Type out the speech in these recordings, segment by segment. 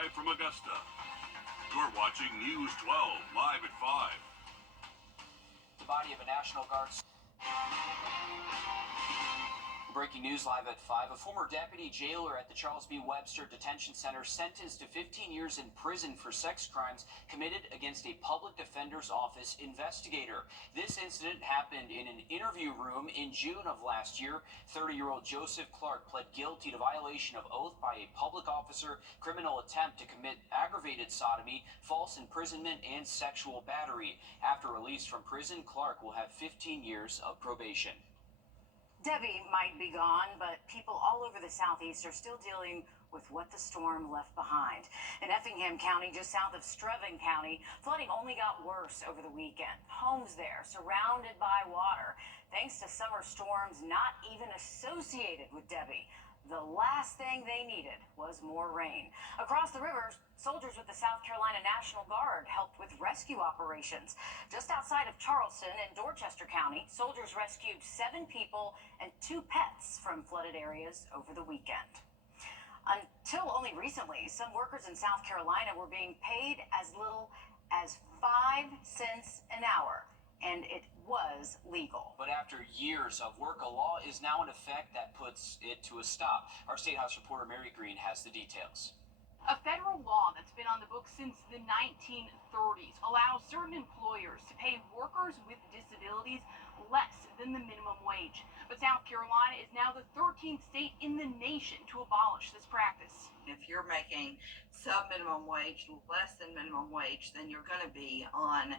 Live from Augusta. You're watching News 12 live at 5. The body of a National Guard. Breaking news live at 5. A former deputy jailer at the Charles B. Webster Detention Center sentenced to 15 years in prison for sex crimes committed against a public defender's office investigator. This incident happened in an interview room in June of last year. 30-year-old Joseph Clark pled guilty to violation of oath by a public officer, criminal attempt to commit aggravated sodomy, false imprisonment, and sexual battery. After release from prison, Clark will have 15 years of probation. Debbie might be gone, but people all over the southeast are still dealing with what the storm left behind. In Effingham County, just south of Strevin County, flooding only got worse over the weekend. Homes there surrounded by water, thanks to summer storms not even associated with Debbie. The last thing they needed was more rain. Across the rivers, soldiers with the South Carolina National Guard helped with rescue operations. Just outside of Charleston in Dorchester County, soldiers rescued 7 people and 2 pets from flooded areas over the weekend. Until only recently, some workers in South Carolina were being paid as little as 5 cents an hour, and it was legal. But after years of work, a law is now in effect that puts it to a stop. Our State House reporter Mary Green has the details. A federal law that's been on the books since the 1930s allows certain employers to pay workers with disabilities less than the minimum wage. But South Carolina is now the 13th state in the nation to abolish this practice. If you're making sub-minimum wage, less than minimum wage, then you're going to be on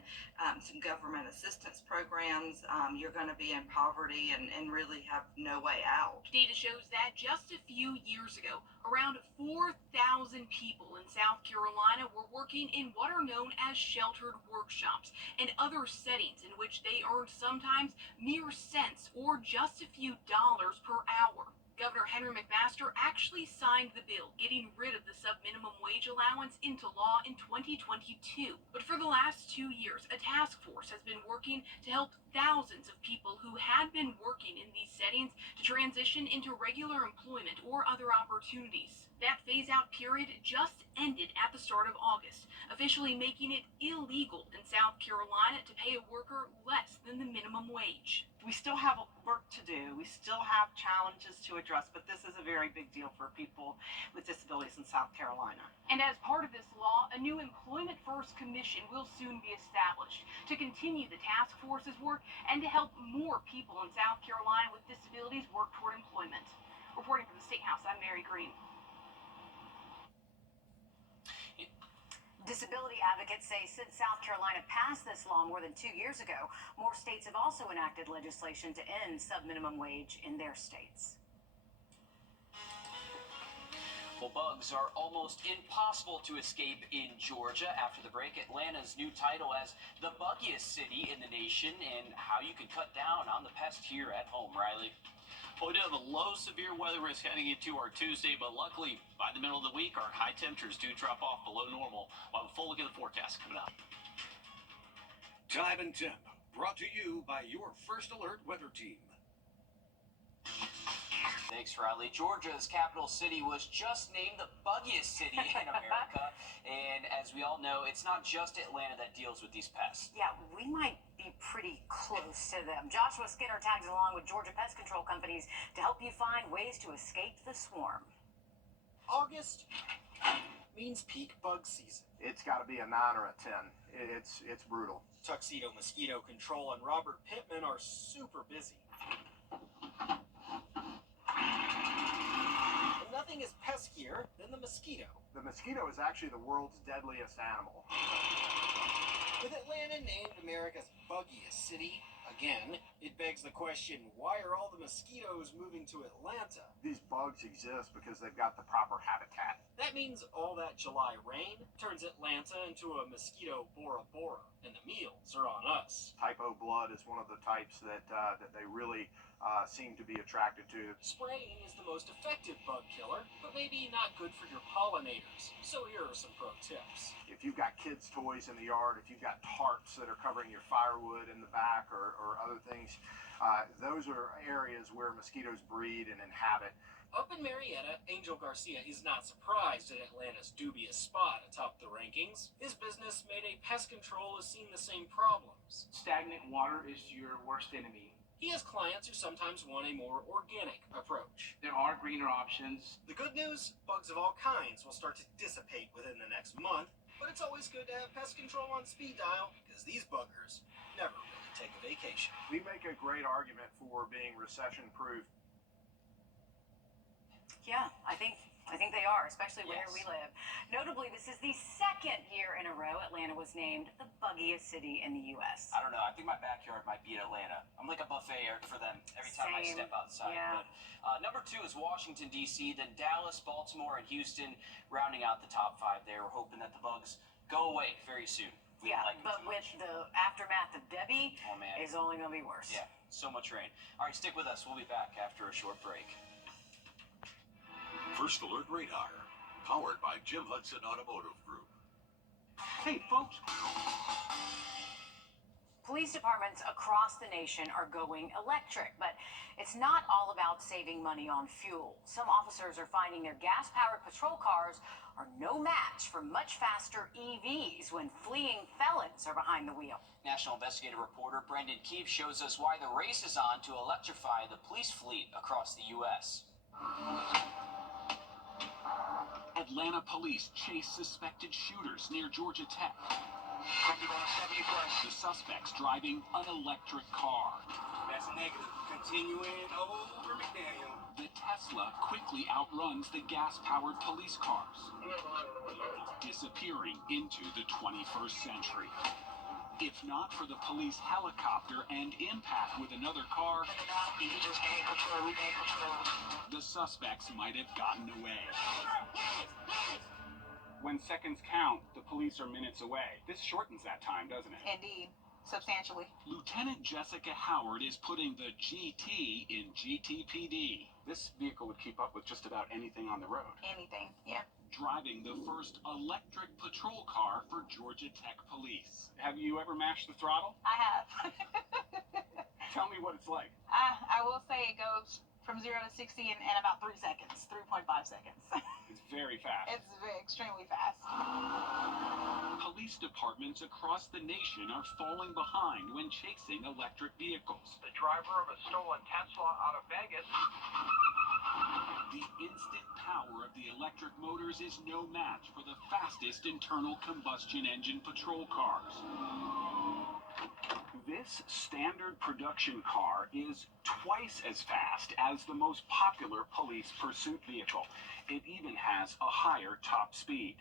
some government assistance programs. You're going to be in poverty and really have no way out. Data shows that just a few years ago, around 4,000 people in South Carolina were working in what are known as sheltered workshops and other settings in which they earned sometimes mere cents or just a few dollars per hour. Governor Henry McMaster actually signed the bill, getting rid of the sub-minimum wage allowance into law in 2022. But for the last 2 years, a task force has been working to help thousands of people who had been working in these settings to transition into regular employment or other opportunities. That phase-out period just ended at the start of August, officially making it illegal in South Carolina to pay a worker less than the minimum wage. We still have work to do. We still have challenges to address, but this is a very big deal for people with disabilities in South Carolina. And as part of this law, a new Employment First Commission will soon be established to continue the task force's work and to help more people in South Carolina with disabilities work toward employment. Reporting from the State House, I'm Mary Green. Disability advocates say since South Carolina passed this law more than 2 years ago, more states have also enacted legislation to end sub-minimum wage in their states. Well, bugs are almost impossible to escape in Georgia. After the break, Atlanta's new title as the buggiest city in the nation and how you can cut down on the pest here at home. Riley? Well, we do have a low severe weather risk heading into our Tuesday, but luckily by the middle of the week, our high temperatures do drop off below normal. We'll have a full look at the forecast coming up. Time and Temp, brought to you by your First Alert weather team. Thanks, Riley. Georgia's capital city was just named the buggiest city in America. And as we all know, it's not just Atlanta that deals with these pests. Yeah, we might be pretty close to them. Joshua Skinner tags along with Georgia pest control companies to help you find ways to escape the swarm. August means peak bug season. It's got to be a 9 or a 10. It's brutal. Tuxedo Mosquito Control and Robert Pittman are super busy. Nothing is peskier than the mosquito. The mosquito is actually the world's deadliest animal. With Atlanta named America's buggiest city again, it begs the question, why are all the mosquitoes moving to Atlanta? These bugs exist because they've got the proper habitat. That means all that July rain turns Atlanta into a mosquito Bora Bora, and the meals are on us. Type O blood is one of the types that they really seem to be attracted to. Spraying is the most effective bug killer, but maybe not good for your pollinators. So here are some pro tips. If you've got kids' toys in the yard, if you've got tarps that are covering your firewood in the back or other things, those are areas where mosquitoes breed and inhabit. Up in Marietta, Angel Garcia is not surprised at Atlanta's dubious spot atop the rankings. His business, Mayday Pest Control, has seen the same problems. Stagnant water is your worst enemy. He has clients who sometimes want a more organic approach. There are greener options. The good news, bugs of all kinds will start to dissipate within the next month, but it's always good to have pest control on speed dial, because these buggers never really take a vacation. We make a great argument for being recession-proof. Yeah, I think they are, especially where Yes. we live. Notably, this is the second year in a row Atlanta was named the buggiest city in the U.S. I don't know. I think my backyard might be in Atlanta. I'm like a buffet for them every time I Same. step outside. Yeah. But number 2 is Washington, D.C., then Dallas, Baltimore, and Houston rounding out the top 5 there. We're hoping that the bugs go away very soon. We Yeah, don't like them but too with much. the aftermath of Debbie, Oh, man. it's only going to be worse. Yeah, so much rain. All right, stick with us. We'll be back after a short break. First Alert Radar, powered by Jim Hudson Automotive Group. Hey, folks. Police departments across the nation are going electric, but it's not all about saving money on fuel. Some officers are finding their gas-powered patrol cars are no match for much faster EVs when fleeing felons are behind the wheel. National investigative reporter Brendan Keefe shows us why the race is on to electrify the police fleet across the U.S. Atlanta police chase suspected shooters near Georgia Tech. The suspects driving an electric car. That's negative. Continuing over McDaniel. The Tesla quickly outruns the gas-powered police cars, disappearing into the 21st century. If not for the police helicopter and impact with another car, the suspects might have gotten away. When seconds count, the police are minutes away. This shortens that time, doesn't it? Indeed, substantially. Lieutenant Jessica Howard is putting the GT in GTPD. This vehicle would keep up with just about anything on the road. Anything, yeah. Driving the first electric patrol car for Georgia Tech police. Have you ever mashed the throttle? I have. Tell me what it's like. I will say it goes from 0 to 60 in about 3 seconds, 3.5 seconds. It's very fast. It's extremely fast. Police departments across the nation are falling behind when chasing electric vehicles. The driver of a stolen Tesla out of Vegas. The instant power of the electric motors is no match for the fastest internal combustion engine patrol cars. This standard production car is twice as fast as the most popular police pursuit vehicle. It even has a higher top speed.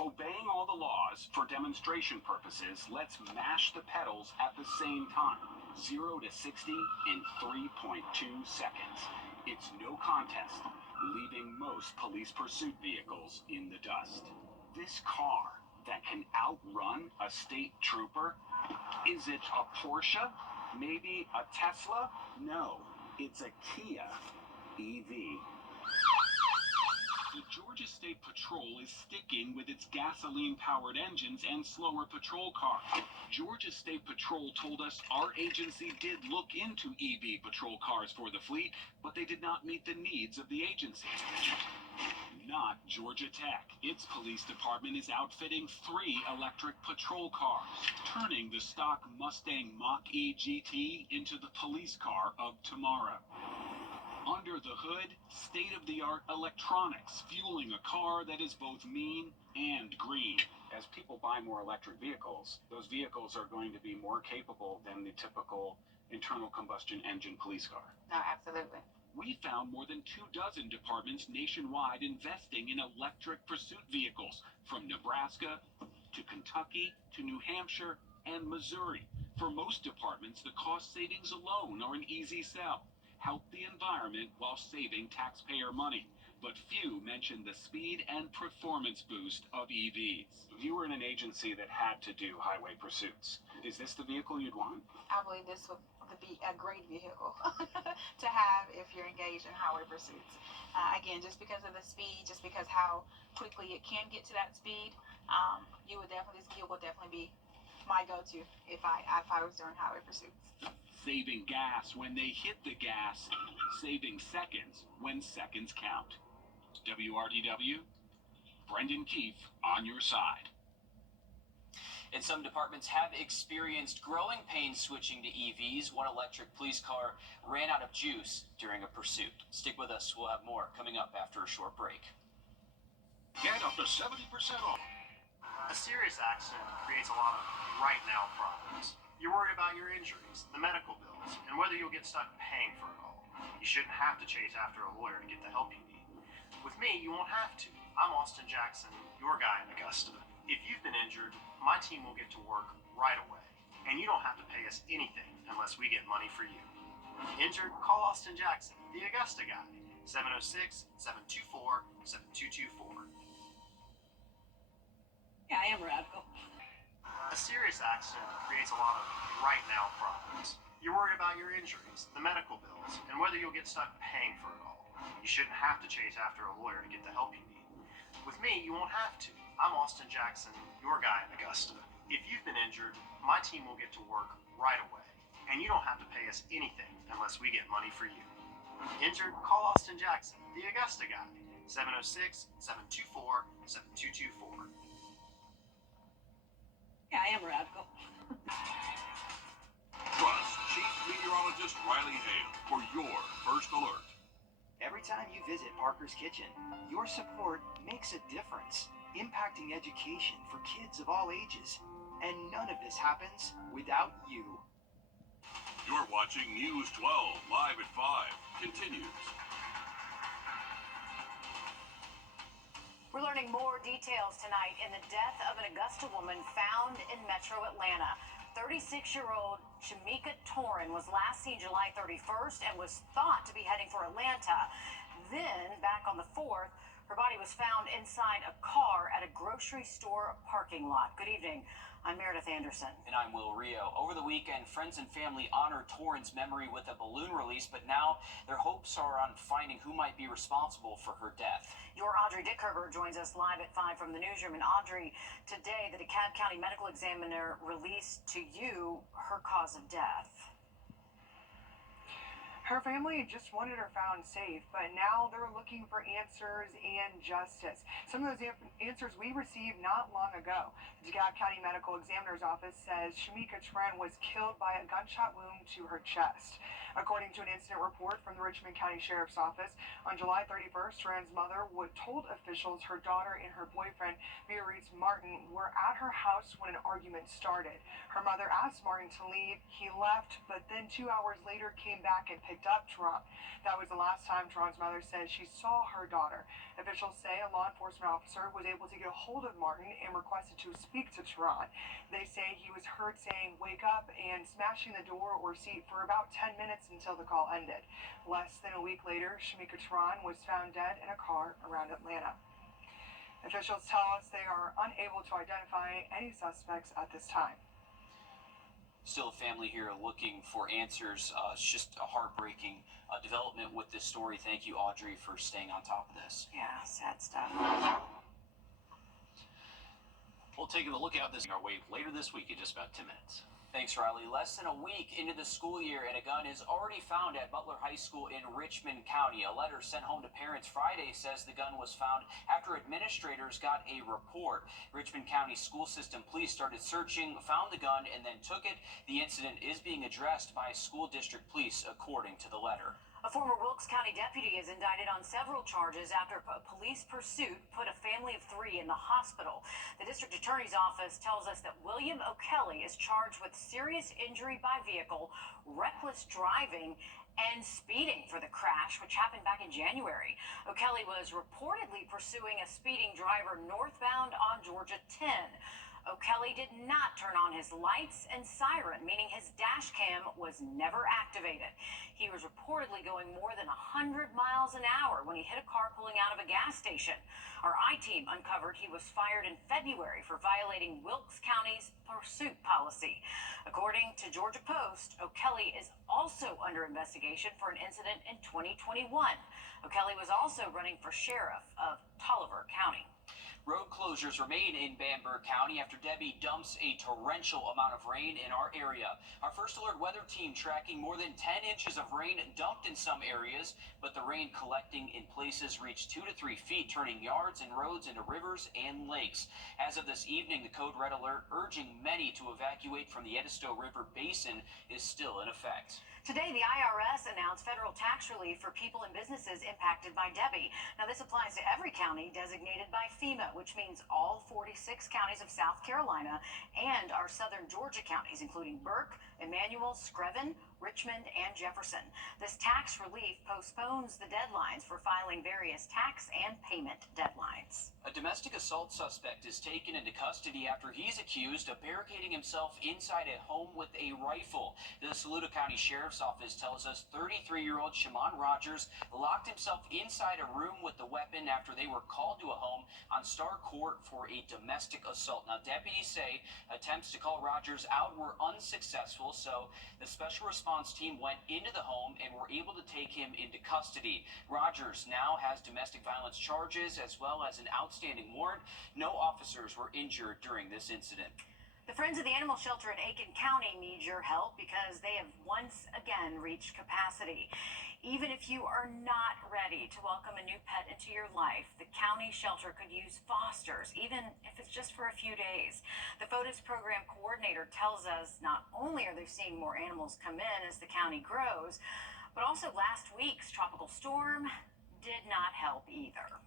Obeying all the laws for demonstration purposes, let's mash the pedals at the same time. 0 to 60 in 3.2 seconds. It's no contest, leaving most police pursuit vehicles in the dust. This car that can outrun a state trooper? Is it a Porsche? Maybe a Tesla? No, it's a Kia EV. The Georgia State Patrol is sticking with its gasoline-powered engines and slower patrol cars. Georgia State Patrol told us our agency did look into EV patrol cars for the fleet, but they did not meet the needs of the agency. Not Georgia Tech. Its police department is outfitting 3 electric patrol cars, turning the stock Mustang Mach-E GT into the police car of tomorrow. Under the hood, state-of-the-art electronics, fueling a car that is both mean and green. As people buy more electric vehicles, those vehicles are going to be more capable than the typical internal combustion engine police car. No, absolutely. We found more than 24 departments nationwide investing in electric pursuit vehicles, from Nebraska to Kentucky to New Hampshire and Missouri. For most departments, the cost savings alone are an easy sell. Help the environment while saving taxpayer money. But few mention the speed and performance boost of EVs. You were in an agency that had to do highway pursuits. Is this the vehicle you'd want? I believe this would be a great vehicle to have if you're engaged in highway pursuits. Again, just because of the speed, just because how quickly it can get to that speed, this vehicle would definitely be my go-to if I was doing highway pursuits. saving gas when they hit the gas, saving seconds when seconds count. WRDW, Brendan Keefe on your side. And some departments have experienced growing pains switching to EVs. One electric police car ran out of juice during a pursuit. Stick with us. We'll have more coming up after a short break. Get up to 70% off. A serious accident creates a lot of right now problems. You're worried about your injuries, the medical bills, and whether you'll get stuck paying for it all. You shouldn't have to chase after a lawyer to get the help you need. With me, you won't have to. I'm Austin Jackson, your guy in Augusta. If you've been injured, my team will get to work right away. And you don't have to pay us anything unless we get money for you. Injured? Call Austin Jackson, the Augusta guy. 706-724-7224. Yeah, I am radical. A serious accident creates a lot of right now problems. You're worried about your injuries, the medical bills, and whether you'll get stuck paying for it all. You shouldn't have to chase after a lawyer to get the help you need. With me, you won't have to. I'm Austin Jackson, your guy in Augusta. If you've been injured, my team will get to work right away. And you don't have to pay us anything unless we get money for you. Injured? Call Austin Jackson, the Augusta guy. 706-724-7224. Yeah, I am radical. Trust Chief Meteorologist Riley Hale for your first alert. Every time you visit Parker's Kitchen, your support makes a difference, impacting education for kids of all ages. And none of this happens without you. You're watching News 12 live at 5. Continues. We're learning more details tonight in the death of an Augusta woman found in metro Atlanta. 36-year-old Shamika Torin was last seen July 31st and was thought to be heading for Atlanta. Then, back on the 4th, her body was found inside a car at a grocery store parking lot. Good evening. I'm Meredith Anderson. And I'm Will Rio. Over the weekend, friends and family honored Torin's memory with a balloon release, but now their hopes are on finding who might be responsible for her death. Your Audrey Dickerber joins us live at 5 from the newsroom. And Audrey, today the DeKalb County Medical Examiner released to you her cause of death. Her family just wanted her found safe, but now they're looking for answers and justice. Some of those answers we received not long ago. The DeKalb County Medical Examiner's Office says Shamika Torin was killed by a gunshot wound to her chest. According to an incident report from the Richmond County Sheriff's Office, on July 31st, Torin's mother told officials her daughter and her boyfriend, Maurice Martin, were at her house when an argument started. Her mother asked Martin to leave. He left, but then 2 hours later came back and picked up Torin. That was the last time Torin's mother said she saw her daughter. Officials say a law enforcement officer was able to get a hold of Martin and requested to speak to Torin. They say he was heard saying, "Wake up," and smashing the door or seat for about 10 minutes until the call ended. Less than a week later, Shamika Torin was found dead in a car around Atlanta. Officials tell us they are unable to identify any suspects at this time. Still a family here looking for answers. It's just a heartbreaking development with this story. Thank you, Audrey, for staying on top of this. Yeah, sad stuff. We'll take a look at this our way later this week in just about 10 minutes. Thanks, Riley. Less than a week into the school year, and a gun is already found at Butler High School in Richmond County. A letter sent home to parents Friday says the gun was found after administrators got a report. Richmond County School System Police started searching, found the gun, and then took it. The incident is being addressed by school district police, according to the letter. A former Wilkes County deputy is indicted on several charges after a police pursuit put a family of 3 in the hospital. The district attorney's office tells us that William O'Kelly is charged with serious injury by vehicle, reckless driving, and speeding for the crash, which happened back in January. O'Kelly was reportedly pursuing a speeding driver northbound on Georgia 10. O'Kelly did not turn on his lights and siren, meaning his dash cam was never activated. He was reportedly going more than 100 miles an hour when he hit a car pulling out of a gas station. Our I-team uncovered he was fired in February for violating Wilkes County's pursuit policy. According to Georgia Post, O'Kelly is also under investigation for an incident in 2021. O'Kelly was also running for sheriff of Tolliver County. Road closures remain in Bamberg County after Debbie dumps a torrential amount of rain in our area. Our first alert weather team tracking more than 10 inches of rain dumped in some areas, but the rain collecting in places reached 2 to 3 feet, turning yards and roads into rivers and lakes. As of this evening, the code red alert urging many to evacuate from the Edisto River Basin is still in effect. Today, the IRS announced federal tax relief for people and businesses impacted by Debbie. Now, this applies to every county designated by FEMA, which means all 46 counties of South Carolina and our southern Georgia counties, including Burke, Emmanuel, Screven, Richmond, and Jefferson. This tax relief postpones the deadlines for filing various tax and payment deadlines. A domestic assault suspect is taken into custody after he's accused of barricading himself inside a home with a rifle. The Saluda County Sheriff's Office tells us 33-year-old Shaman Rogers locked himself inside a room with the weapon after they were called to a home on Star Court for a domestic assault. Now, deputies say attempts to call Rogers out were unsuccessful, so the special response team went into the home and were able to take him into custody. Rogers now has domestic violence charges as well as an outstanding warrant. No officers were injured during this incident. The Friends of the Animal Shelter in Aiken County need your help because they have once again reached capacity. Even if you are not ready to welcome a new pet into your life, the county shelter could use fosters, even if it's just for a few days. The FOTUS program coordinator tells us not only are they seeing more animals come in as the county grows, but also last week's tropical storm did not help either.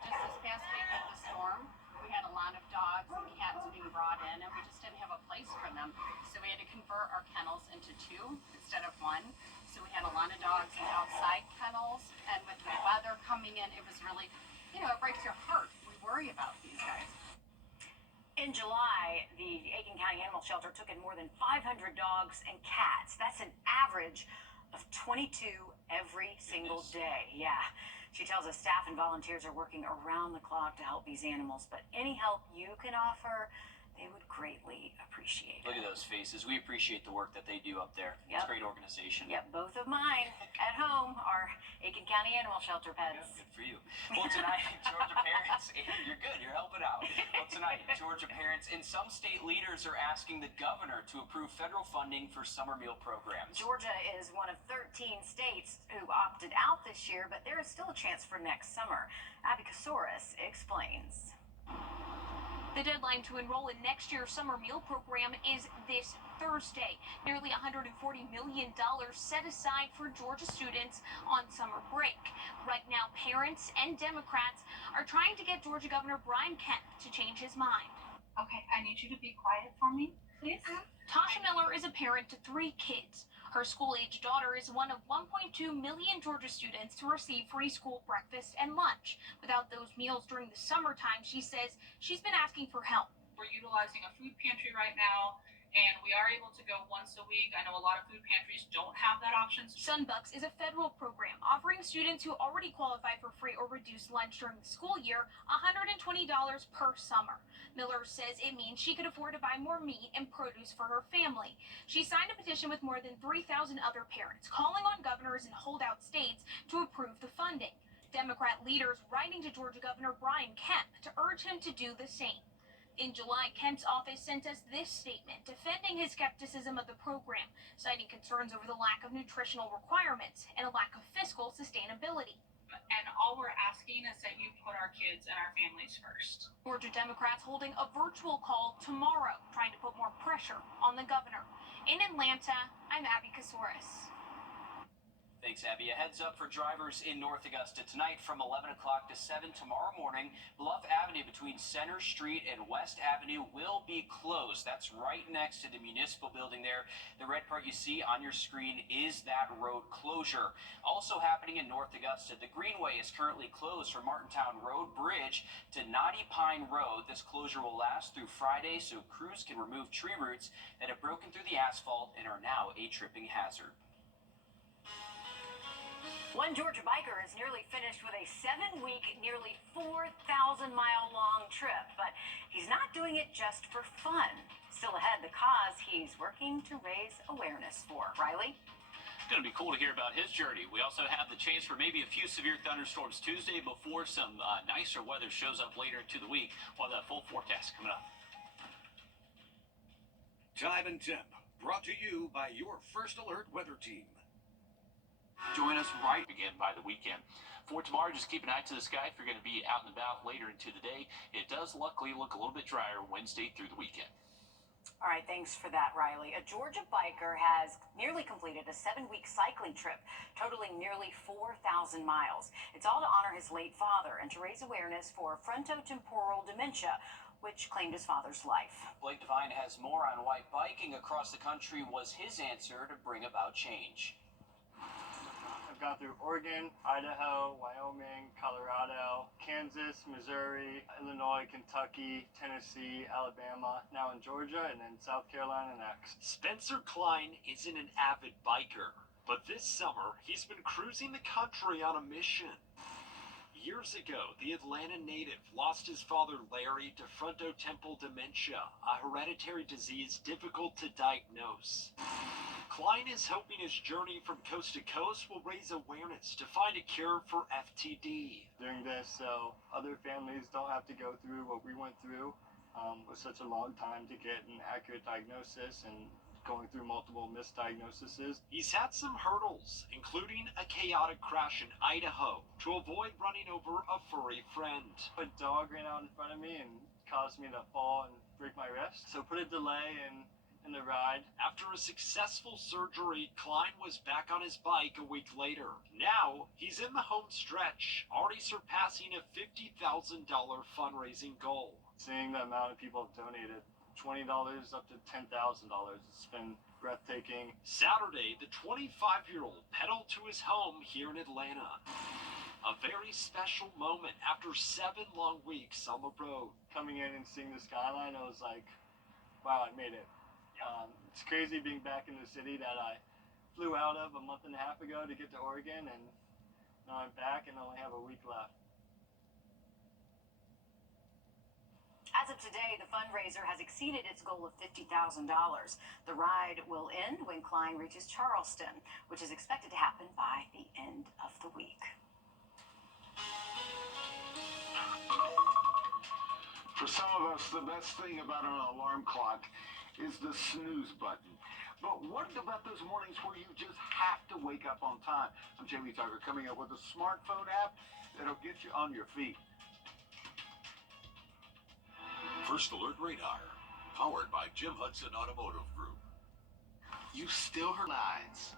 Just this past week with the storm, we had a lot of dogs and cats being brought in, and we just didn't have a place for them. So we had to convert our kennels into 2 instead of 1. So we had a lot of dogs in outside kennels, and with the weather coming in, it was really, it breaks your heart. We worry about these guys. In July, the Aiken County Animal Shelter took in more than 500 dogs and cats. That's an average of 22 every single day. Yeah. She tells us staff and volunteers are working around the clock to help these animals, but any help you can offer, they would greatly appreciate it. Look at those faces. We appreciate the work that they do up there. It's a great organization. Yep, both of mine at home are Aiken County Animal Shelter pets. Yeah, good for you. Well, tonight, Georgia parents, you're good, you're helping out. Well, tonight, Georgia parents and some state leaders are asking the governor to approve federal funding for summer meal programs. Georgia is one of 13 states who opted out this year, but there is still a chance for next summer. Abby Kasoris explains. The deadline to enroll in next year's summer meal program is this Thursday. Nearly $140 million set aside for Georgia students on summer break. Right now, parents and Democrats are trying to get Georgia Governor Brian Kemp to change his mind. Okay, I need you to be quiet for me, please. Tasha Miller is a parent to 3 kids. Her school-age daughter is one of 1.2 million Georgia students to receive free school breakfast and lunch. Without those meals during the summertime, she says she's been asking for help. We're utilizing a food pantry right now, and we are able to go once a week. I know a lot of food pantries don't have that option. Sunbucks is a federal program offering students who already qualify for free or reduced lunch during the school year $120 per summer. Miller says it means she could afford to buy more meat and produce for her family. She signed a petition with more than 3,000 other parents, calling on governors in holdout states to approve the funding. Democrat leaders writing to Georgia Governor Brian Kemp to urge him to do the same. In July, Kemp's office sent us this statement defending his skepticism of the program, citing concerns over the lack of nutritional requirements and a lack of fiscal sustainability. And all we're asking is that you put our kids and our families first. Georgia Democrats holding a virtual call tomorrow, trying to put more pressure on the governor. In Atlanta, I'm Abby Kasoris. Thanks, Abby. A heads up for drivers in North Augusta tonight from 11 o'clock to 7 tomorrow morning. Bluff Avenue between Center Street and West Avenue will be closed. That's right next to the municipal building there. The red part you see on your screen is that road closure. Also happening in North Augusta, the Greenway is currently closed from Martintown Road Bridge to Knotty Pine Road. This closure will last through Friday so crews can remove tree roots that have broken through the asphalt and are now a tripping hazard. One Georgia biker is nearly finished with a 7-week, nearly 4,000-mile-long trip, but he's not doing it just for fun. Still ahead, the cause he's working to raise awareness for. Riley? It's going to be cool to hear about his journey. We also have the chance for maybe a few severe thunderstorms Tuesday before some nicer weather shows up later into the week. We'll have that full forecast coming up. Time and temp, brought to you by your First Alert weather team. Join us right again by the weekend. For tomorrow, just keep an eye to the sky if you're going to be out and about later into the day. It does luckily look a little bit drier Wednesday through the weekend. All right, thanks for that, Riley. A Georgia biker has nearly completed a 7-week cycling trip, totaling nearly 4,000 miles. It's all to honor his late father and to raise awareness for frontotemporal dementia, which claimed his father's life. Blake Devine has more on why biking across the country was his answer to bring about change. I've gone through Oregon, Idaho, Wyoming, Colorado, Kansas, Missouri, Illinois, Kentucky, Tennessee, Alabama, now in Georgia, and then South Carolina next. Spencer Klein isn't an avid biker, but this summer he's been cruising the country on a mission. Years ago, the Atlanta native lost his father Larry to frontotemporal dementia, a hereditary disease difficult to diagnose. Klein is hoping his journey from coast to coast will raise awareness to find a cure for FTD. Doing this so other families don't have to go through what we went through with such a long time to get an accurate diagnosis and going through multiple misdiagnoses. He's had some hurdles, including a chaotic crash in Idaho to avoid running over a furry friend. A dog ran out in front of me and caused me to fall and break my wrist, so put a delay in the ride. After a successful surgery, Klein was back on his bike a week later. Now, he's in the home stretch, already surpassing a $50,000 fundraising goal. Seeing the amount of people have donated, $20 up to $10,000, it's been breathtaking. Saturday, the 25-year-old pedaled to his home here in Atlanta. A very special moment after 7 long weeks on the road. Coming in and seeing the skyline, I was like, wow, I made it. It's crazy being back in the city that I flew out of a month and a half ago to get to Oregon, and now I'm back and only have a week left. As of today, the fundraiser has exceeded its goal of $50,000. The ride will end when Klein reaches Charleston, which is expected to happen by the end of the week. For some of us, the best thing about an alarm clock is the snooze button. But what about those mornings where you just have to wake up on time? I'm Jamie Tucker, coming up with a smartphone app that'll get you on your feet. First Alert Radar, powered by Jim Hudson Automotive Group. You still heard lies.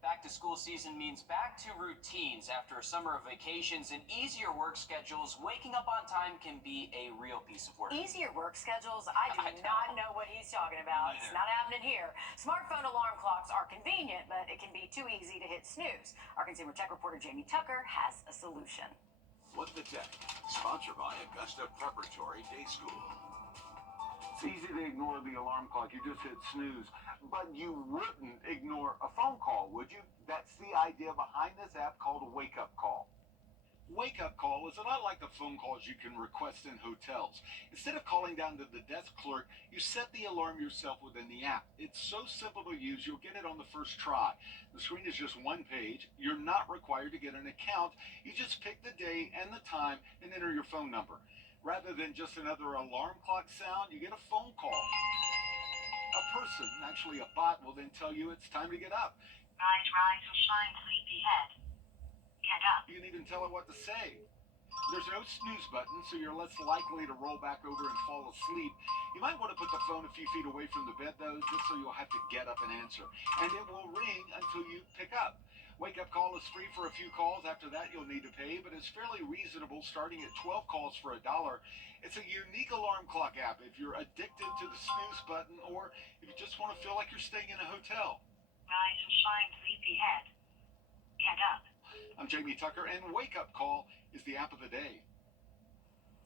Back to school season means back to routines after a summer of vacations and easier work schedules. Waking up on time can be a real piece of work. Easier work schedules? I do not know what he's talking about. It's not happening here. Smartphone alarm clocks are convenient, but it can be too easy to hit snooze. Our consumer tech reporter Jamie Tucker has a solution. What the Tech, sponsored by Augusta Preparatory Day School. It's easy to ignore the alarm clock. You just hit snooze. But you wouldn't ignore a phone call, would you? That's the idea behind this app called a wake-up call. Wake-up call is a lot like the phone calls you can request in hotels. Instead of calling down to the desk clerk, you set the alarm yourself within the app. It's so simple to use, you'll get it on the first try. The screen is just one page. You're not required to get an account. You just pick the day and the time and enter your phone number. Rather than just another alarm clock sound, you get a phone call. A person, actually a bot, will then tell you it's time to get up. Rise, rise, and shine, sleepy head. Get up. You can even tell it what to say. There's no snooze button, so you're less likely to roll back over and fall asleep. You might want to put the phone a few feet away from the bed, though, just so you'll have to get up and answer. And it will ring until you pick up. Wake-up call is free for a few calls. After that, you'll need to pay, but it's fairly reasonable, starting at 12 calls for $1. It's a unique alarm clock app if you're addicted to the snooze button or if you just want to feel like you're staying in a hotel. Rise and shine, sleepy head. Get up. I'm Jamie Tucker, and Wake Up Call is the app of the day.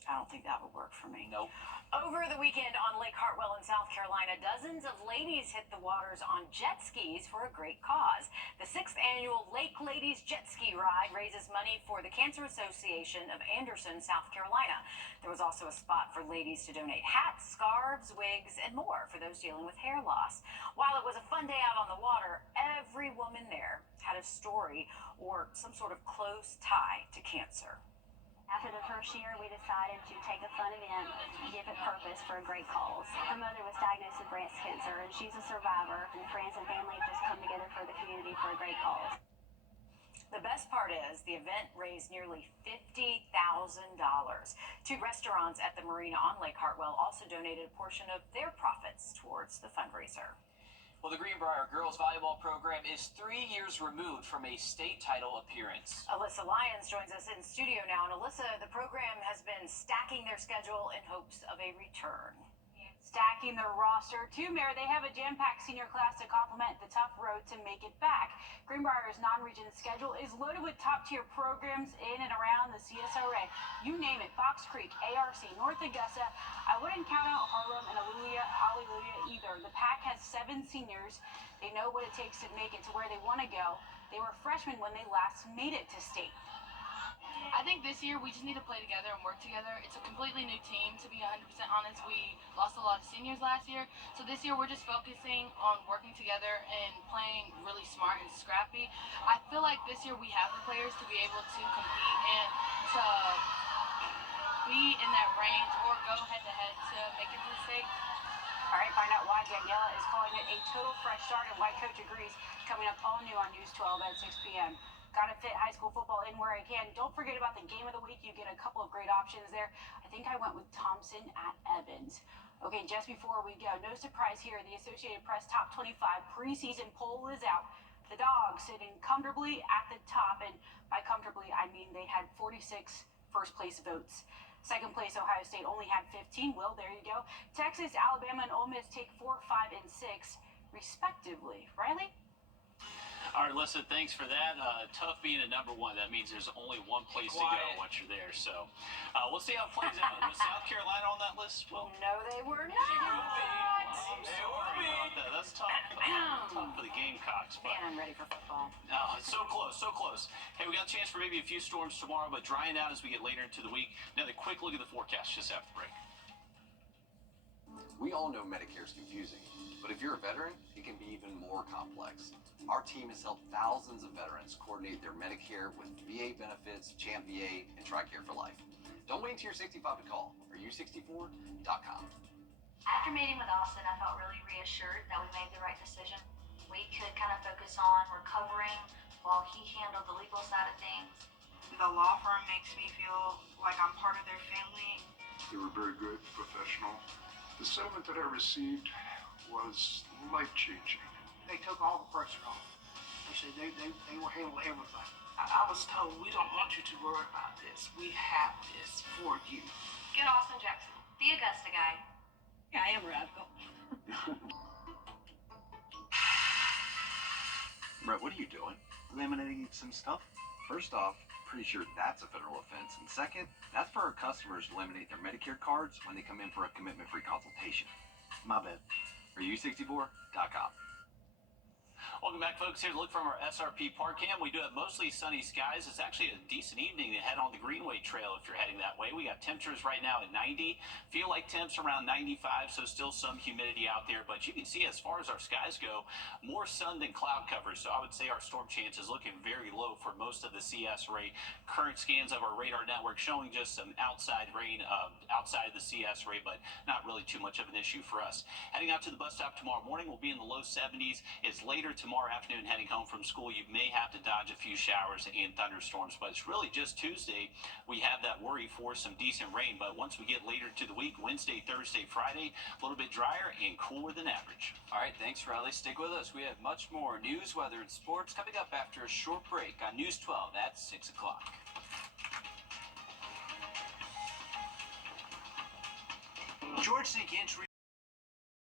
All don't think that would work for me. Nope. Over the weekend on Lake Hartwell in South Carolina, dozens of ladies hit the waters on jet skis for a great cause. The 6th annual Lake Ladies Jet Ski Ride raises money for the Cancer Association of Anderson, South Carolina. There was also a spot for ladies to donate hats, scarves, wigs, and more for those dealing with hair loss. While it was a fun day out on the water, every woman there had a story or some sort of close tie to cancer. After the first year, we decided to take a fun event, give it purpose for a great cause. Her mother was diagnosed with breast cancer, and she's a survivor, and friends and family have just come together for the community for a great cause. The best part is the event raised nearly $50,000. 2 restaurants at the marina on Lake Hartwell also donated a portion of their profits towards the fundraiser. Well, the Greenbrier girls volleyball program is 3 years removed from a state title appearance. Alyssa Lyons joins us in studio now. And Alyssa, the program has been stacking their schedule in hopes of a return. Stacking their roster too, Mayor. They have a jam-packed senior class to complement the tough road to make it back. Greenbrier's non-region schedule is loaded with top-tier programs in and around the CSRA. You name it, Fox Creek, ARC, North Augusta. I wouldn't count out Harlem and Hallelujah either. The Pack has 7 seniors. They know what it takes to make it to where they want to go. They were freshmen when they last made it to state. I think this year we just need to play together and work together. It's a completely new team, to be 100% honest. We lost a lot of seniors last year. So this year we're just focusing on working together and playing really smart and scrappy. I feel like this year we have the players to be able to compete and to be in that range or go head-to-head to make it to the state. All right, find out why Daniela is calling it a total fresh start and why Coach agrees. Coming up all new on News 12 at 6 p.m. Got to fit high school football in where I can. Don't forget about the game of the week. You get a couple of great options there. I think I went with Thompson at Evans. Okay, just before we go, no surprise here. The Associated Press Top 25 preseason poll is out. The Dogs sitting comfortably at the top, and by comfortably, I mean they had 46 first place votes. Second place, Ohio State only had 15. Well, there you go. Texas, Alabama, and Ole Miss take 4, 5, and 6, respectively. Riley? All right, listen, thanks for that. Tough being a number 1. That means there's only one place to go once you're there. So we'll see how it plays out. Was South Carolina on that list? Well, no, they were not. I'm sorry about that. That's tough. Tough for the Gamecocks. But Man, I'm ready for football. so close, so close. Hey, we got a chance for maybe a few storms tomorrow, but drying out as we get later into the week. Another quick look at the forecast just after the break. We all know Medicare is confusing, but if you're a veteran, it can be even more complex. Our team has helped thousands of veterans coordinate their Medicare with VA benefits, Champ VA, and TRICARE for Life. Don't wait until you're 65 to call, or u64.com. After meeting with Austin, I felt really reassured that we made the right decision. We could kind of focus on recovering while he handled the legal side of things. The law firm makes me feel like I'm part of their family. They were very good, professional. The settlement that I received was life-changing. They took all the pressure off. They said they will handle everything. I was told we don't want you to worry about this. We have this for you. Get Austin Jackson, the Augusta guy. Yeah, I am radical. Brett, what are you doing? Laminating some stuff. First off, pretty sure that's a federal offense. And second, that's for our customers to laminate their Medicare cards when they come in for a commitment-free consultation. My bad. Or u64.com. Welcome back, folks. Here's a look from our SRP Park Cam. We do have mostly sunny skies. It's actually a decent evening to head on the Greenway Trail if you're heading that way. We got temperatures right now at 90. Feel like temps around 95, so still some humidity out there. But you can see as far as our skies go, more sun than cloud coverage. So I would say our storm chance is looking very low for most of the CS rate. Current scans of our radar network showing just some outside rain outside of the CS rate, but not really too much of an issue for us. Heading out to the bus stop tomorrow morning, we'll be in the low 70s. It's later tomorrow afternoon heading home from school. You may have to dodge a few showers and thunderstorms, but it's really just Tuesday. We have that worry for some decent rain, but once we get later to the week, Wednesday, Thursday, Friday, a little bit drier and cooler than average. All right, thanks, Riley. Stick with us. We have much more news, weather, and sports coming up after a short break on News 12 at 6 o'clock. George St. Anthony